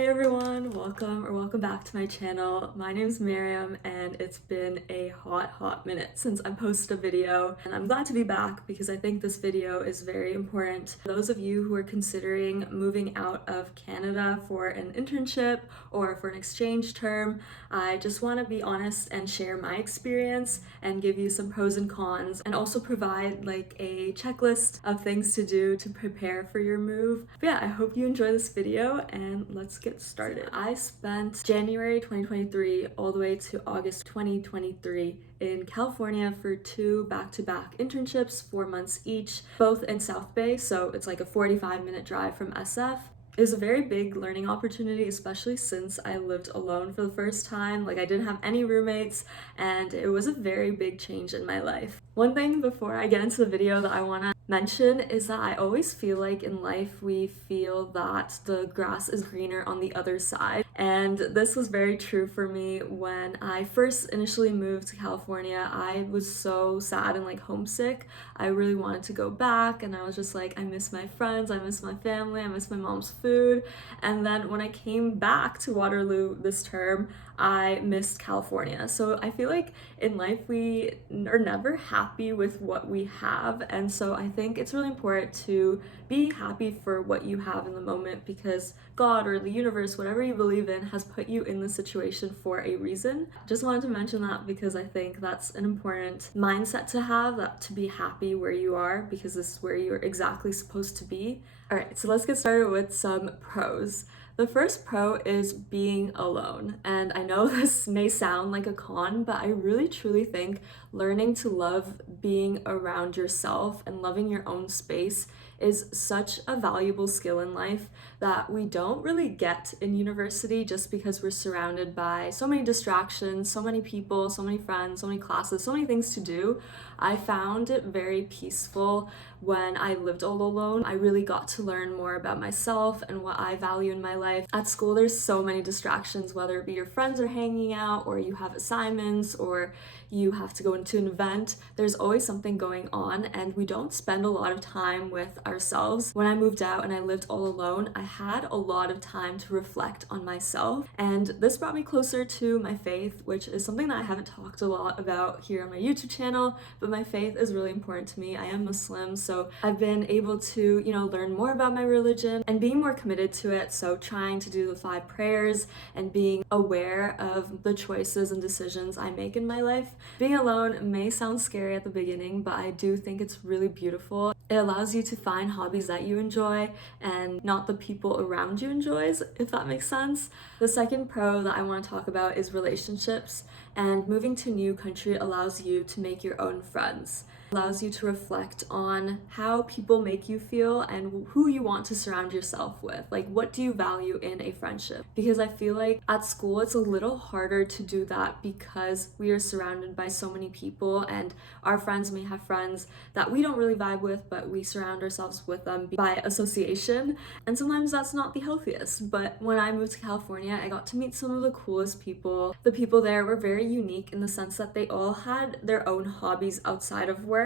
Hey everyone, welcome back to my channel. My name is Maryam and it's been a hot minute since I posted a video, and I'm glad to be back because I think this video is very important. For those of you who are considering moving out of Canada for an internship or for an exchange term, I just want to be honest and share my experience and give you some pros and cons, and also provide like a checklist of things to do to prepare for your move. But yeah, I hope you enjoy this video and let's get started. I spent January 2023 all the way to August 2023 in California for two back-to-back internships, 4 months each, both in South Bay, so it's like a 45-minute drive from SF. It was a very big learning opportunity, especially since I lived alone for the first time. Like, I didn't have any roommates, and it was a very big change in my life. One thing before I get into the video that I want to mention is that I always feel like in life we feel that the grass is greener on the other side. And this was very true for me when I first initially moved to California. I was so sad and like homesick. I really wanted to go back, and I was just like, I miss my friends, I miss my family, I miss my mom's food. And then when I came back to Waterloo this term, I missed California. So I feel like in life we are never happy with what we have, and so I think it's really important to be happy for what you have in the moment, because God or the universe, whatever you believe in, has put you in this situation for a reason. Just wanted to mention that because I think that's an important mindset to have, that to be happy where you are, because this is where you're exactly supposed to be. All right, so let's get started with some pros. The first pro is being alone. And I know this may sound like a con, but I really truly think learning to love being around yourself and loving your own space is such a valuable skill in life that we don't really get in university, just because we're surrounded by so many distractions, so many people, so many friends, so many classes, so many things to do. I found it very peaceful when I lived all alone. I really got to learn more about myself and what I value in my life. At school, there's so many distractions, whether it be your friends are hanging out, or you have assignments, or you have to go into an event. There's always something going on, and we don't spend a lot of time with ourselves. When I moved out and I lived all alone, I had a lot of time to reflect on myself, and this brought me closer to my faith, which is something that I haven't talked a lot about here on my YouTube channel, but my faith is really important to me. I am Muslim, so I've been able to, learn more about my religion and being more committed to it. So trying to do the 5 prayers and being aware of the choices and decisions I make in my life. Being alone may sound scary at the beginning, but I do think it's really beautiful. It allows you to find hobbies that you enjoy and not the people around you enjoys, if that makes sense. The second pro that I want to talk about is relationships, and moving to a new country allows you to make your own friends. Allows you to reflect on how people make you feel and who you want to surround yourself with. Like, what do you value in a friendship? Because I feel like at school it's a little harder to do that because we are surrounded by so many people, and our friends may have friends that we don't really vibe with, but we surround ourselves with them by association, and sometimes that's not the healthiest. But when I moved to California, I got to meet some of the coolest people. The people there were very unique in the sense that they all had their own hobbies outside of work,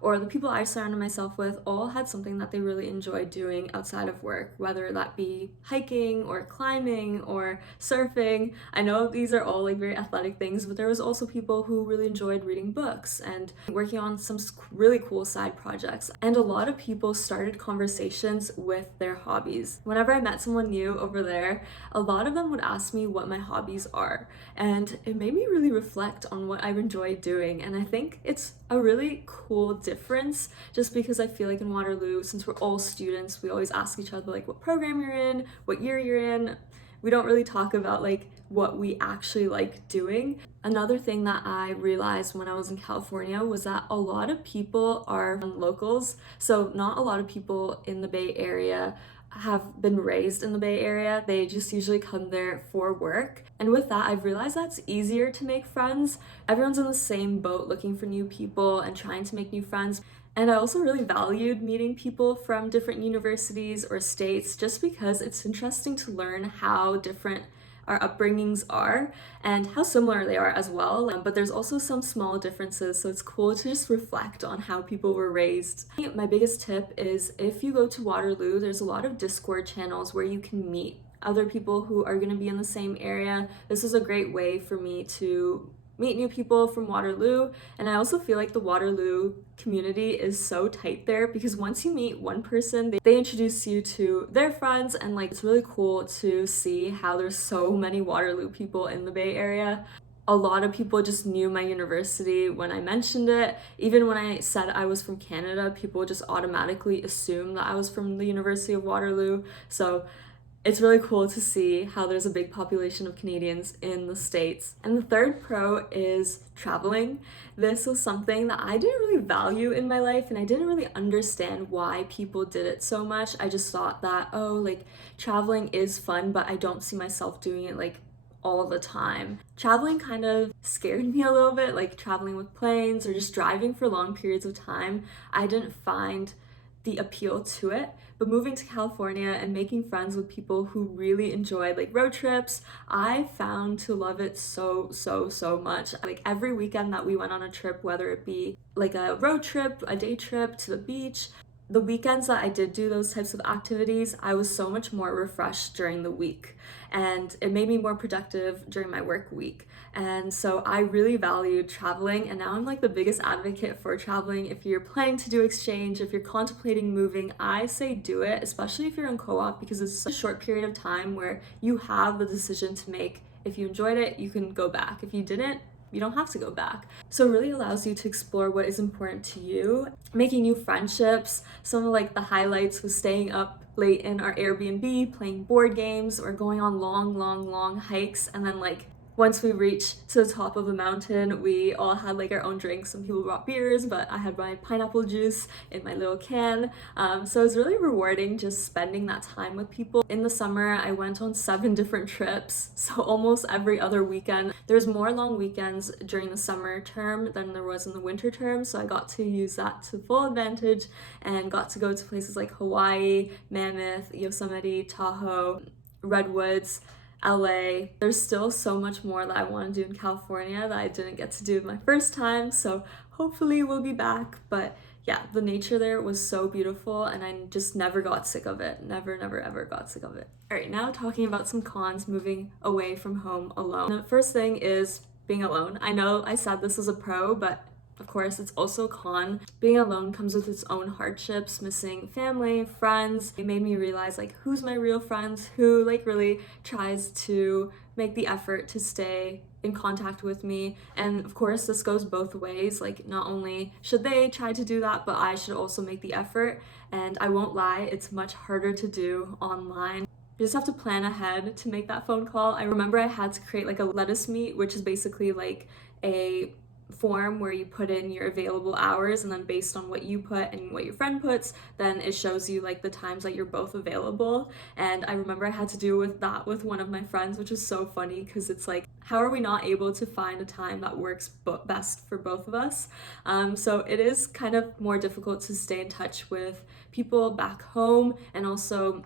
or the people I surrounded myself with all had something that they really enjoyed doing outside of work, whether that be hiking or climbing or surfing. I know these are all like very athletic things, but there was also people who really enjoyed reading books and working on some really cool side projects. And a lot of people started conversations with their hobbies. Whenever I met someone new over there, a lot of them would ask me what my hobbies are, and it made me really reflect on what I've enjoyed doing. And I think it's a really cool difference, just because I feel like in Waterloo, since we're all students, we always ask each other like what program you're in, what year you're in. We don't really talk about like what we actually like doing. Another thing that I realized when I was in California was that a lot of people are locals, so not a lot of people in the Bay Area have been raised in the Bay Area. They just usually come there for work. And with that, I've realized that's easier to make friends. Everyone's in the same boat looking for new people and trying to make new friends. And I also really valued meeting people from different universities or states, just because it's interesting to learn how different our upbringings are and how similar they are as well. But there's also some small differences, so it's cool to just reflect on how people were raised. My biggest tip is if you go to Waterloo, there's a lot of Discord channels where you can meet other people who are going to be in the same area. This was a great way for me to meet new people from Waterloo, and I also feel like the Waterloo community is so tight there because once you meet one person, they introduce you to their friends, and like it's really cool to see how there's so many Waterloo people in the Bay Area. A lot of people just knew my university when I mentioned it. Even when I said I was from Canada, people just automatically assumed that I was from the University of Waterloo. So it's really cool to see how there's a big population of Canadians in the States. And the third pro is traveling. This was something that I didn't really value in my life, and I didn't really understand why people did it so much. I just thought that, oh, like traveling is fun, but I don't see myself doing it like all the time. Traveling kind of scared me a little bit, like traveling with planes or just driving for long periods of time. I didn't find the appeal to it. But moving to California and making friends with people who really enjoyed like road trips, I found to love it so much. Like every weekend that we went on a trip, whether it be like a road trip, a day trip to the beach, the weekends that I did do those types of activities, I was so much more refreshed during the week, and it made me more productive during my work week. And so I really valued traveling, and now I'm like the biggest advocate for traveling. If you're planning to do exchange, if you're contemplating moving, I say do it, especially if you're in co-op, because it's a short period of time where you have the decision to make. If you enjoyed it, you can go back. If you didn't, you don't have to go back. So it really allows you to explore what is important to you, making new friendships. Some of like the highlights was staying up late in our Airbnb, playing board games, or going on long hikes. And then like once we reached to the top of the mountain, we all had like our own drinks. Some people brought beers, but I had my pineapple juice in my little can. So it was really rewarding just spending that time with people. In the summer, I went on 7 different trips, so almost every other weekend. There's more long weekends during the summer term than there was in the winter term, so I got to use that to full advantage and got to go to places like Hawaii, Mammoth, Yosemite, Tahoe, Redwoods, LA. There's still so much more that I want to do in California that I didn't get to do my first time, so hopefully we'll be back. But yeah, the nature there was so beautiful, and I just never got sick of it. Never ever got sick of it. All right, now talking about some cons moving away from home alone. The first thing is being alone. I know I said this was a pro, but of course, it's also a con. Being alone comes with its own hardships, missing family, friends. It made me realize like who's my real friends, who like really tries to make the effort to stay in contact with me. And of course, this goes both ways. Like not only should they try to do that, but I should also make the effort. And I won't lie, it's much harder to do online. You just have to plan ahead to make that phone call. I remember I had to create like a lettuce meet, which is basically like a form where you put in your available hours, and then based on what you put and what your friend puts, then it shows you like the times that you're both available. And I remember I had to do with that with one of my friends, which was so funny because it's like, how are we not able to find a time that works best for both of us? So it is kind of more difficult to stay in touch with people back home, and also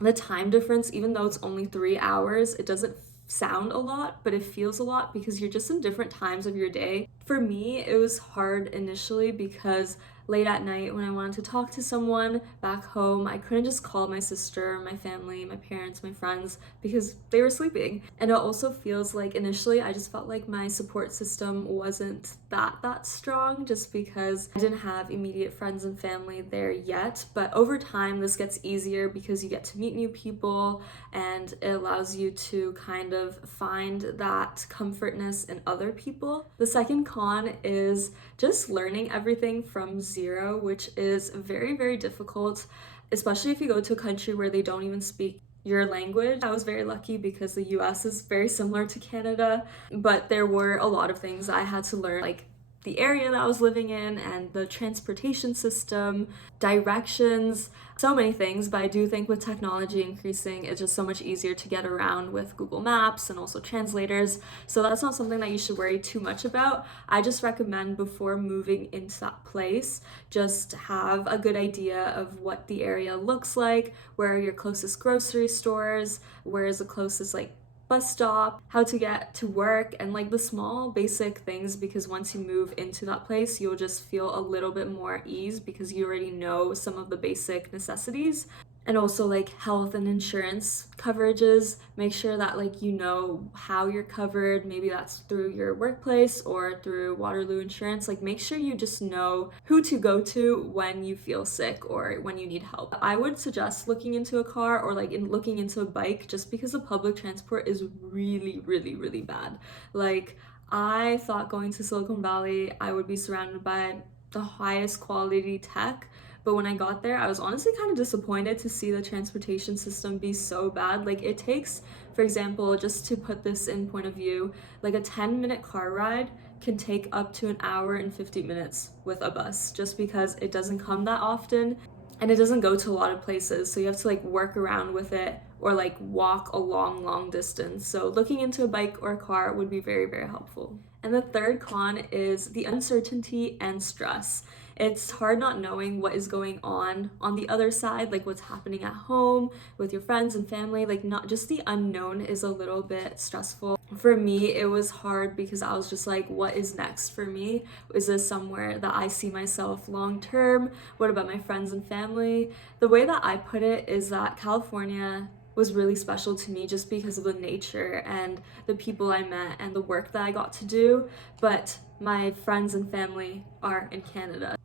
the time difference, even though it's only 3 hours, it doesn't sound a lot, but it feels a lot because you're just in different times of your day. For me, it was hard initially because late at night when I wanted to talk to someone back home, I couldn't just call my sister, my family, my parents, my friends because they were sleeping. And it also feels like initially I just felt like my support system wasn't that strong just because I didn't have immediate friends and family there yet. But over time, this gets easier because you get to meet new people, and it allows you to kind of find that comfortness in other people. The second con is just learning everything from zero, which is very difficult, especially if you go to a country where they don't even speak your language. I was very lucky because the US is very similar to Canada, but there were a lot of things I had to learn, like the area that I was living in and the transportation system, directions, so many things. But I do think with technology increasing, it's just so much easier to get around with Google Maps and also translators. So that's not something that you should worry too much about. I just recommend before moving into that place, just have a good idea of what the area looks like, where are your closest grocery stores, where is the closest like bus stop, how to get to work, and like the small basic things, because once you move into that place, you'll just feel a little bit more at ease because you already know some of the basic necessities. and also like health and insurance coverages. Make sure that like you know how you're covered. Maybe that's through your workplace or through Waterloo insurance. Like make sure you just know who to go to when you feel sick or when you need help. I would suggest looking into a car or like looking into a bike, just because the public transport is really bad. Like I thought going to Silicon Valley I would be surrounded by the highest quality tech, but when I got there, I was honestly kind of disappointed to see the transportation system be so bad. Like it takes, for example, just to put this in point of view, like a 10-minute car ride can take up to an hour and 50 minutes with a bus, just because it doesn't come that often and it doesn't go to a lot of places. So you have to like work around with it or like walk a long distance. So looking into a bike or a car would be very helpful. And the third con is the uncertainty and stress. It's hard not knowing what is going on the other side, like what's happening at home with your friends and family. Like not just the unknown is a little bit stressful. For me, it was hard because I was just like, what is next for me? Is this somewhere that I see myself long term? What about my friends and family? The way that I put it is that California was really special to me just because of the nature and the people I met and the work that I got to do, but my friends and family are in Canada.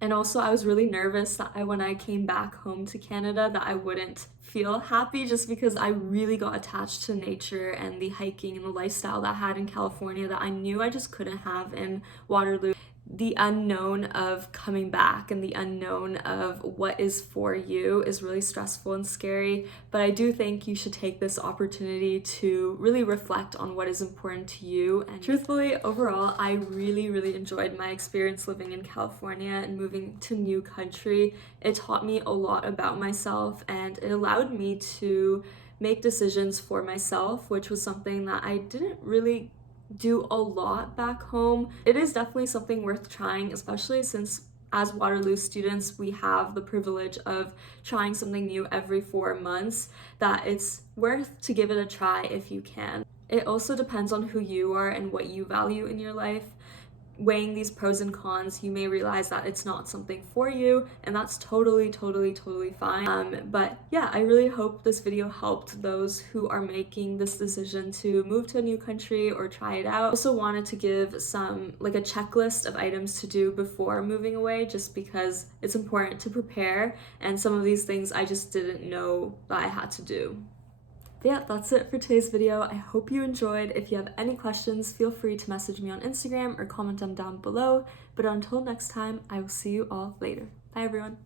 And also I was really nervous that when I came back home to Canada that I wouldn't feel happy, just because I really got attached to nature and the hiking and the lifestyle that I had in California that I knew I just couldn't have in Waterloo. The unknown of coming back and the unknown of what is for you is really stressful and scary, but I do think you should take this opportunity to really reflect on what is important to you. And truthfully, overall, I really enjoyed my experience living in California and moving to a new country. It taught me a lot about myself and it allowed me to make decisions for myself, which was something that I didn't really do a lot back home. It is definitely something worth trying, especially since as Waterloo students we have the privilege of trying something new every 4 months, that it's worth to give it a try if you can. It also depends on who you are and what you value in your life. Weighing these pros and cons, you may realize that it's not something for you, and that's totally fine. But yeah, I really hope this video helped those who are making this decision to move to a new country or try it out. I also wanted to give like a checklist of items to do before moving away, just because it's important to prepare, and some of these things I just didn't know that I had to do. But yeah, that's it for today's video. I hope you enjoyed. If you have any questions, feel free to message me on Instagram or comment them down below. But until next time, I will see you all later. Bye everyone.